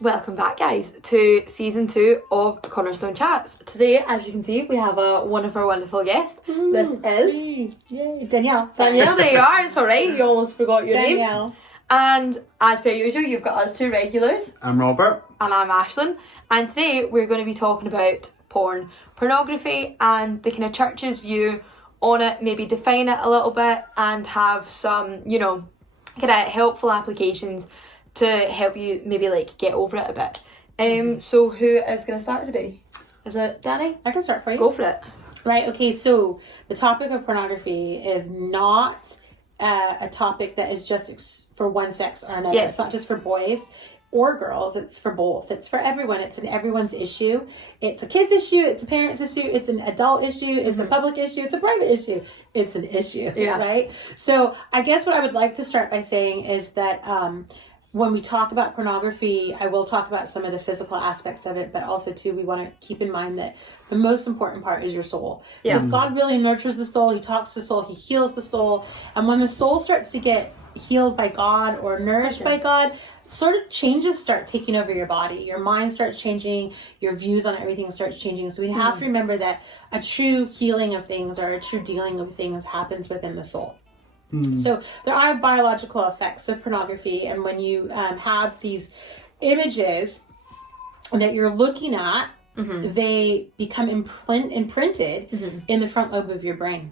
Welcome back, guys, to season 2 of Cornerstone Chats. Today, as you can see, we have one of our wonderful guests. This is Danielle. Danielle. There you are. It's alright. You almost forgot your Danielle. name. And as per usual, you've got us two regulars. I'm Robert. And I'm Aislinn. And today we're going to be talking about pornography and the kind of church's view on it, maybe define it a little bit and have some, kind of helpful applications to help you maybe get over it a bit. So who is going to start today? Is it Dani? I can start for you. Go for it. Right, okay, so the topic of pornography is not a topic that is just for one sex or another. Yeah. It's not just for boys or girls, it's for both. It's for everyone. It's an everyone's issue. It's a kid's issue, it's a parent's issue, it's an adult issue, it's a public issue, it's a private issue. It's an issue, right? So I guess what I would like to start by saying is that when we talk about pornography, I will talk about some of the physical aspects of it, but also too, we want to keep in mind that the most important part is your soul. Yeah. Because God really nurtures the soul, He talks to the soul, He heals the soul. And when the soul starts to get healed by God or nourished by God, sort of changes start taking over your body. Your mind starts changing, your views on everything starts changing. So we have to remember that a true healing of things or a true dealing of things happens within the soul. So there are biological effects of pornography, and when you have these images that you're looking at, they become imprinted in the front lobe of your brain.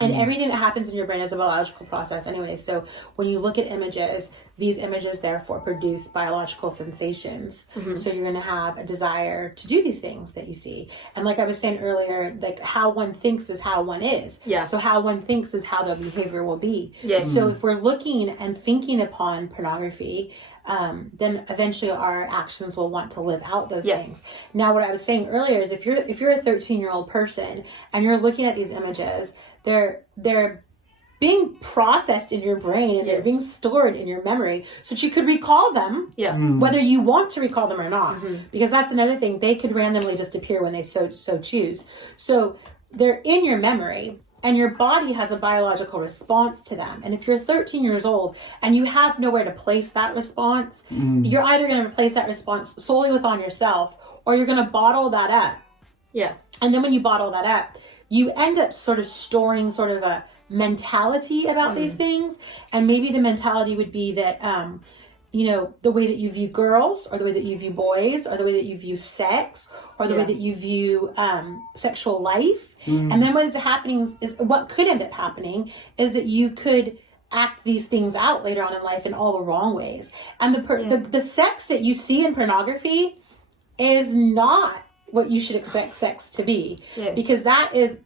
And everything that happens in your brain is a biological process anyway. So when you look at images, these images therefore produce biological sensations. So you're going to have a desire to do these things that you see. And like I was saying earlier, how one thinks is how one is. Yeah. So how one thinks is how their behavior will be. Yeah. So if we're looking and thinking upon pornography, then eventually our actions will want to live out those things. Now, what I was saying earlier is if you're a 13-year-old person and you're looking at these images, they're being processed in your brain and they're being stored in your memory so that you could recall them, whether you want to recall them or not. Because that's another thing. They could randomly just appear when they so choose. So they're in your memory and your body has a biological response to them. And if you're 13 years old and you have nowhere to place that response, you're either going to replace that response solely within yourself or you're going to bottle that up. Yeah. And then when you bottle that up, you end up sort of storing sort of a mentality about these things. And maybe the mentality would be that, the way that you view girls or the way that you view boys or the way that you view sex or the way that you view sexual life. And then what could end up happening is that you could act these things out later on in life in all the wrong ways. And the sex that you see in pornography is not what you should expect sex to be, because that is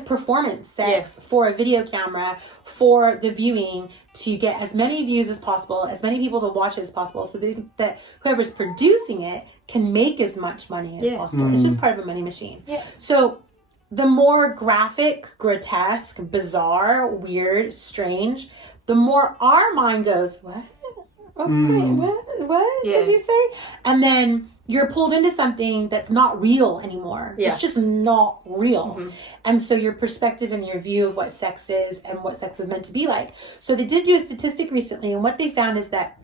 performance sex for a video camera, for the viewing, to get as many views as possible, as many people to watch it as possible, so that whoever's producing it can make as much money as possible. It's just part of a money machine. So the more graphic, grotesque, bizarre, weird, strange, the more our mind goes, what? What's going? What did you say? And then you're pulled into something that's not real anymore. It's just not real. And so your perspective and your view of what sex is and what sex is meant to be like. So they did do a statistic recently, and what they found is that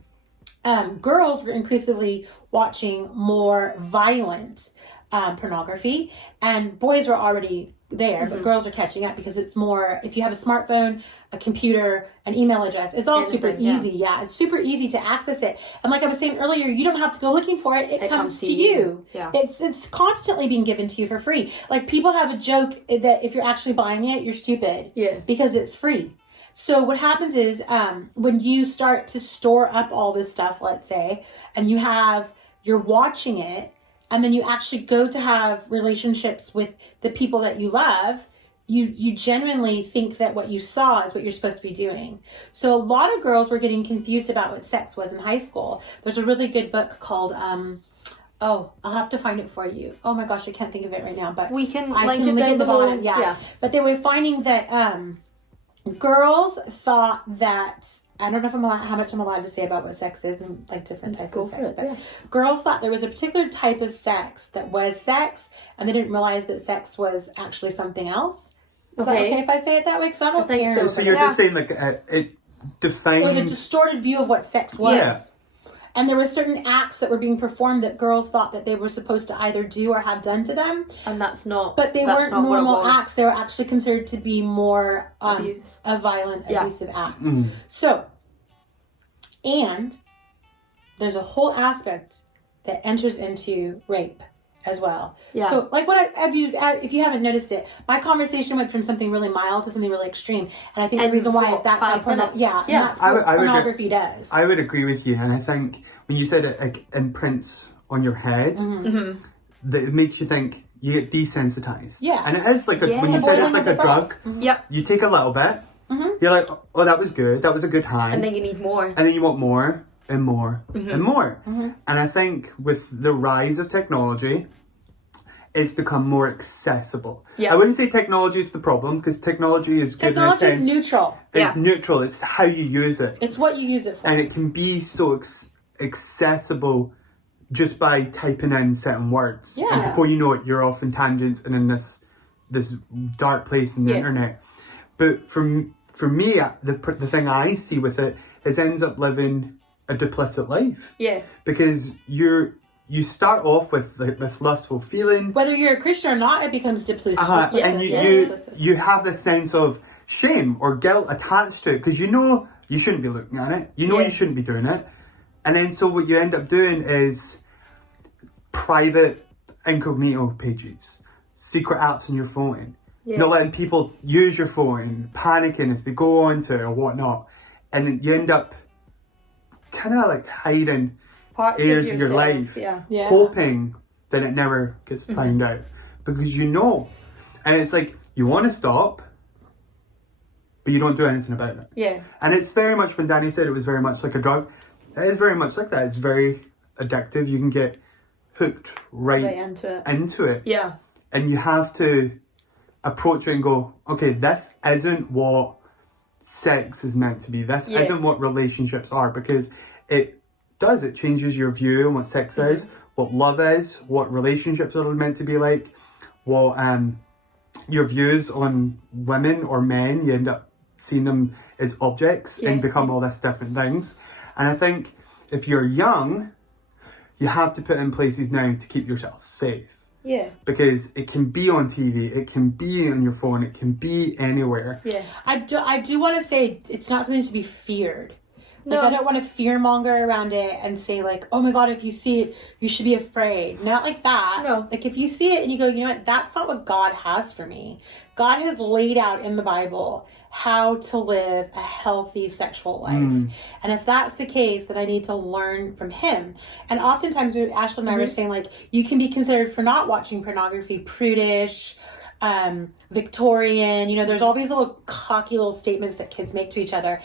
girls were increasingly watching more violent pornography, and boys were already there, but girls are catching up because it's more, if you have a smartphone, a computer, an email address, it's all super easy. It's super easy to access it. And like I was saying earlier, you don't have to go looking for it. It comes to you. It's constantly being given to you for free. Like, people have a joke that if you're actually buying it, you're stupid because it's free. So what happens is when you start to store up all this stuff, let's say, and you're watching it, and then you actually go to have relationships with the people that you love, you genuinely think that what you saw is what you're supposed to be doing. So a lot of girls were getting confused about what sex was in high school. There's a really good book called, I'll have to find it for you. Oh my gosh, I can't think of it right now, but we can I link can it link down the below. bottom. Yeah. But they were finding that girls thought that, I don't know how much I'm allowed to say about what sex is and different types of sex, but girls thought there was a particular type of sex that was sex, and they didn't realize that sex was actually something else. Is that okay if I say it that way? Because I'm not So you're just saying it defines... There's a distorted view of what sex was. And there were certain acts that were being performed that girls thought that they were supposed to either do or have done to them. And that's not. But they weren't normal acts. They were actually considered to be more a violent, abusive act. So, and there's a whole aspect that enters into rape as well. Yeah. So, like if you haven't noticed it, my conversation went from something really mild to something really extreme, and I think the reason why is that's how pornography does. I would agree with you, and I think when you said it imprints on your head, that it makes you think. You get desensitized. Yeah. And it is like when you said it's like a drug. Yep. You take a little bit. You're like, oh, that was good. That was a good high. And then you need more. And then you want more and more and more. And I think with the rise of technology, it's become more accessible. Yeah. I wouldn't say technology is the problem, because technology is good in a sense. Technology is neutral. It's neutral. It's how you use it. It's what you use it for. And it can be so accessible just by typing in certain words. Yeah. And before you know it, you're off in tangents and in this dark place in the internet. But for me, the thing I see with it is ends up living a duplicit life. Yeah. Because you start off with this lustful feeling. Whether you're a Christian or not, it becomes duplicit. And you have this sense of shame or guilt attached to it, because you know you shouldn't be looking at it. You know you shouldn't be doing it. And then so what you end up doing is private incognito pages, secret apps on your phone, not letting people use your phone, panicking if they go onto it or whatnot. And then you end up kind of like hiding parts areas of your life, hoping that it never gets found out, because you know. And it's like, you want to stop, but you don't do anything about it. Yeah. And it's very much, when Dani said it was very much like a drug, it is very much like that. It's very addictive. You can get hooked right into it. Yeah. And you have to approach it and go, okay, this isn't what sex is meant to be. This isn't what relationships are, because it changes your view on what sex is, what love is, what relationships are meant to be like, what your views on women or men, you end up seeing them as objects and become all these different things. And I think if you're young, you have to put in places now to keep yourself safe. Yeah. Because it can be on TV, it can be on your phone, it can be anywhere. Yeah. I do want to say it's not something to be feared. Like, I don't want to fearmonger around it and say, like, oh my God, if you see it, you should be afraid. Not like that. No. Like, if you see it and you go, you know what, that's not what God has for me. God has laid out in the Bible how to live a healthy sexual life. And if that's the case, then I need to learn from him. And oftentimes, Ashley and I were saying, like, you can be considered for not watching pornography prudish, Victorian. You know, there's all these little cocky little statements that kids make to each other.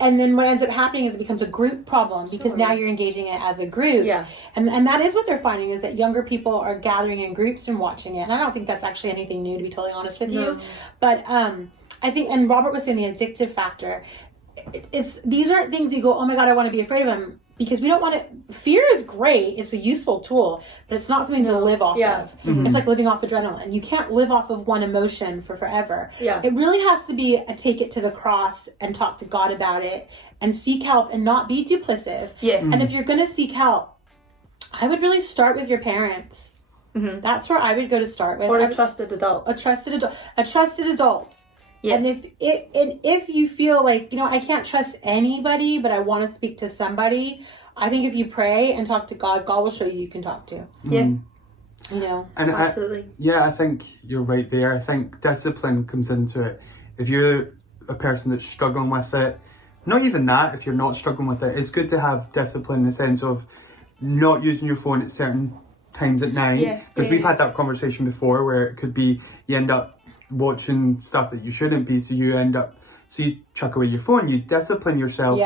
And then what ends up happening is it becomes a group problem, because now you're engaging it as a group. Yeah. And that is what they're finding, is that younger people are gathering in groups and watching it. And I don't think that's actually anything new, to be totally honest with you. But I think, and Robert was saying the addictive factor, these aren't things you go, oh my God, I want to be afraid of them. Because we don't want to, fear is great, it's a useful tool, but it's not something to live off of. It's like living off adrenaline. You can't live off of one emotion for forever. Yeah. It really has to be a take it to the cross and talk to God about it and seek help and not be duplicit. Yeah. And if you're going to seek help, I would really start with your parents. That's where I would go to start with. Or a trusted adult. A trusted adult. Yeah. And if you feel like, you know, I can't trust anybody, but I want to speak to somebody, I think if you pray and talk to God, God will show you can talk to. Yeah. You know, and absolutely. I think you're right there. I think discipline comes into it. If you're a person that's struggling with it, not even that, if you're not struggling with it, it's good to have discipline in the sense of not using your phone at certain times at night. Yeah. Because we've had that conversation before where it could be you end up watching stuff that you shouldn't be, so you chuck away your phone. You discipline yourself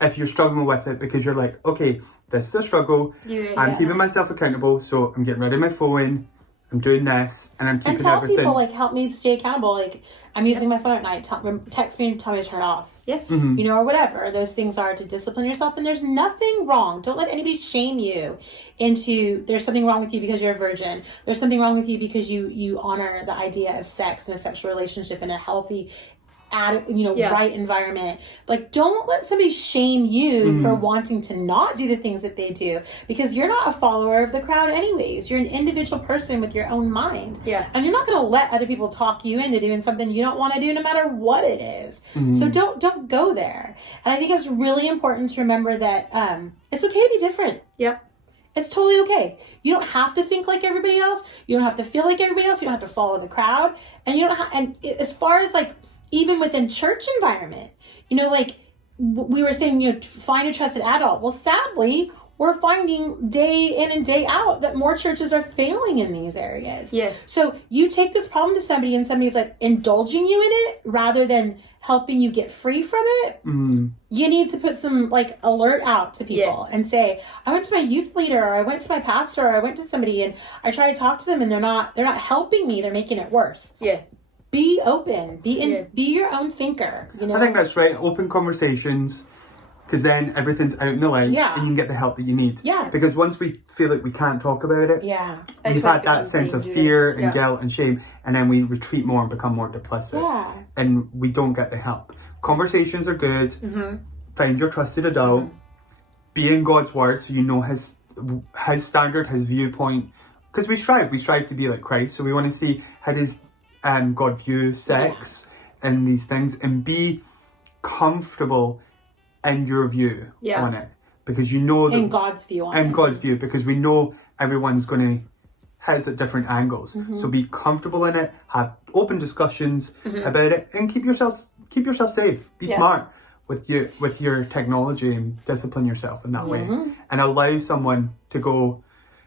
if you're struggling with it, because you're like, okay, this is a struggle, I'm keeping myself accountable, so I'm getting rid of my phone, I'm doing this, and I'm keeping everything. And tell people, like, help me stay accountable. Like, I'm using my phone at night. Text me and tell me to turn it off. Yeah. You know, or whatever. Those things are to discipline yourself. And there's nothing wrong. Don't let anybody shame you into, there's something wrong with you because you're a virgin. There's something wrong with you because you honor the idea of sex and a sexual relationship in a healthy right environment. Like, don't let somebody shame you for wanting to not do the things that they do, because you're not a follower of the crowd anyways. You're an individual person with your own mind. Yeah. And you're not going to let other people talk you into doing something you don't want to do, no matter what it is. So don't go there. And I think it's really important to remember that it's okay to be different. Yeah. It's totally okay. You don't have to think like everybody else. You don't have to feel like everybody else. You don't have to follow the crowd. And you don't have, and as far as like, even within church environment, like we were saying, find a trusted adult. Well, sadly, we're finding day in and day out that more churches are failing in these areas. Yeah. So you take this problem to somebody and somebody's like indulging you in it rather than helping you get free from it. You need to put some like alert out to people and say, I went to my youth leader, or I went to my pastor, or I went to somebody and I try to talk to them and they're not helping me. They're making it worse. Yeah. Be open. Be your own thinker. I think that's right. Open conversations, because then everything's out in the light, and you can get the help that you need. Yeah. Because once we feel like we can't talk about it, we've had that sense of fear and guilt and shame, and then we retreat more and become more duplicit. Yeah. And we don't get the help. Conversations are good. Find your trusted adult. Be in God's word, so you know his standard, his viewpoint. Because we strive to be like Christ. So we want to see how does God view sex and these things, and be comfortable in your view on it, because you know that in God's view on it. God's view, because we know everyone's going to has at different angles. So be comfortable in it, have open discussions about it, and keep yourself safe. Be smart with your technology and discipline yourself in that way, and allow someone to go,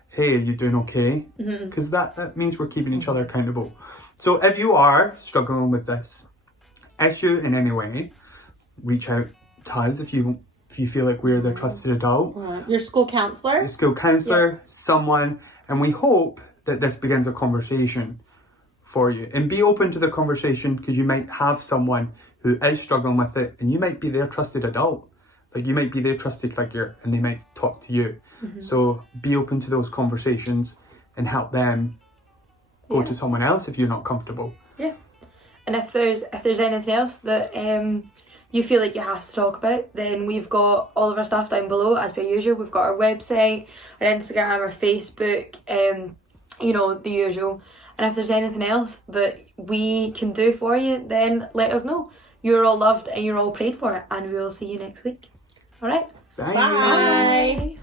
hey, are you doing okay? Because that means we're keeping each other accountable. So if you are struggling with this issue in any way, reach out to us if you feel like we're the trusted adult. Your school counselor. Someone, and we hope that this begins a conversation for you. And be open to the conversation, because you might have someone who is struggling with it, and you might be their trusted adult. Like, you might be their trusted figure, and they might talk to you. So be open to those conversations and help them go to someone else if you're not comfortable. Yeah. And if there's anything else that you feel like you have to talk about, then we've got all of our stuff down below as per usual. We've got our website, our Instagram, our Facebook, the usual. And if there's anything else that we can do for you, then let us know. You're all loved and you're all prayed for, and we will see you next week. All right. Bye. Bye.